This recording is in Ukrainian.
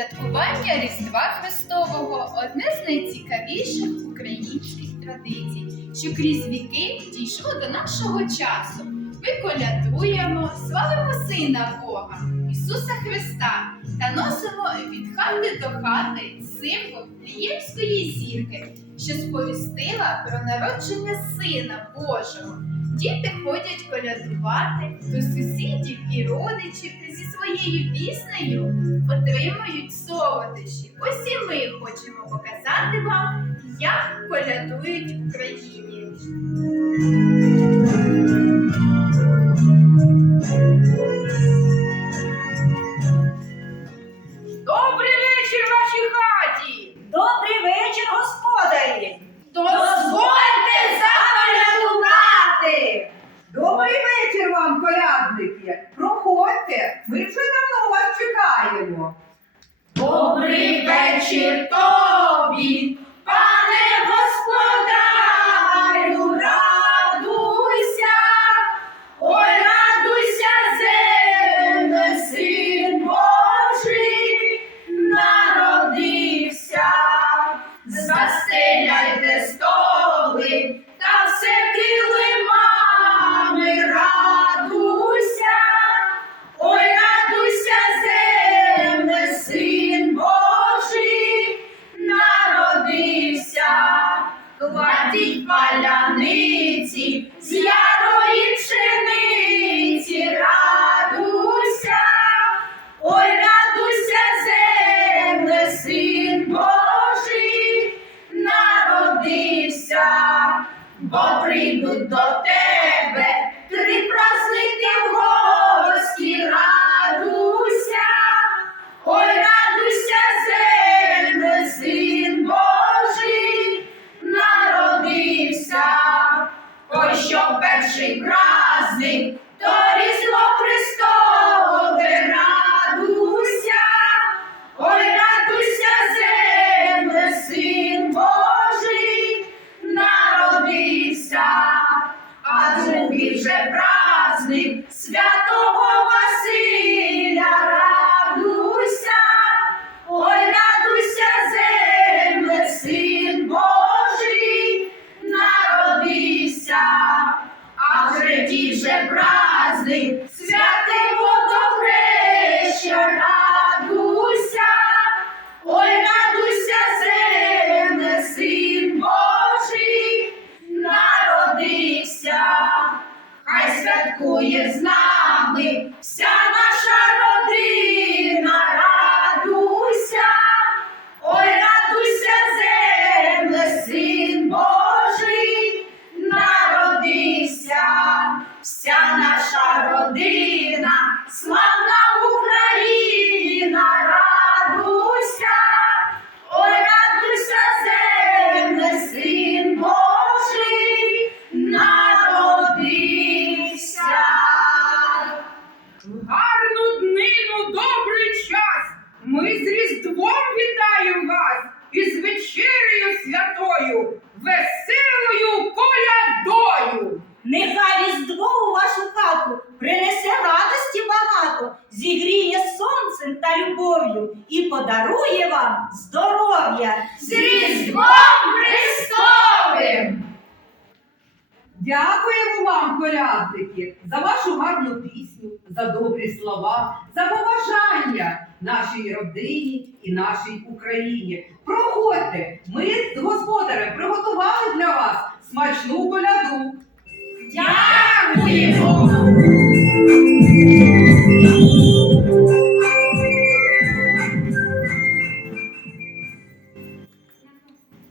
Святкування Різдва Христового одне з найцікавіших українських традицій, що крізь віки дійшло до нашого часу. Ми колядуємо, славимо Сина Бога, Ісуса Христа та носимо від хати до хати символ Віємської зірки, що сповістила про народження Сина Божого. Діти ходять колядувати до сусідів і родичів зі своєю піснею отримують солодощі. Ось і ми хочемо показати вам, як колядують в Добрий вечір тобі, кладіть паляниці з ярої пшениці, радуйся, ой, радуйся, земле, син Божий, народився, бо прийдуть до тебе перший праздник, то різдво Христове, радуйся, ой, радуйся, земле, син Божий, народився, а другий вже праздник святого Василя, праздник святий водохреща, ой, радуйся, земле, син Божий, народився, хай святкує з нами вся наша родина, радуйся, ой, радуйся, земле, син Божий, народився, вся подарує вам здоров'я. З Різдвом Христовим! Дякуємо вам, колядники, за вашу гарну пісню, за добрі слова, за побажання нашій родині і нашій Україні. Проходьте, ми з господарем приготували для вас смачну коляду. Дякуємо!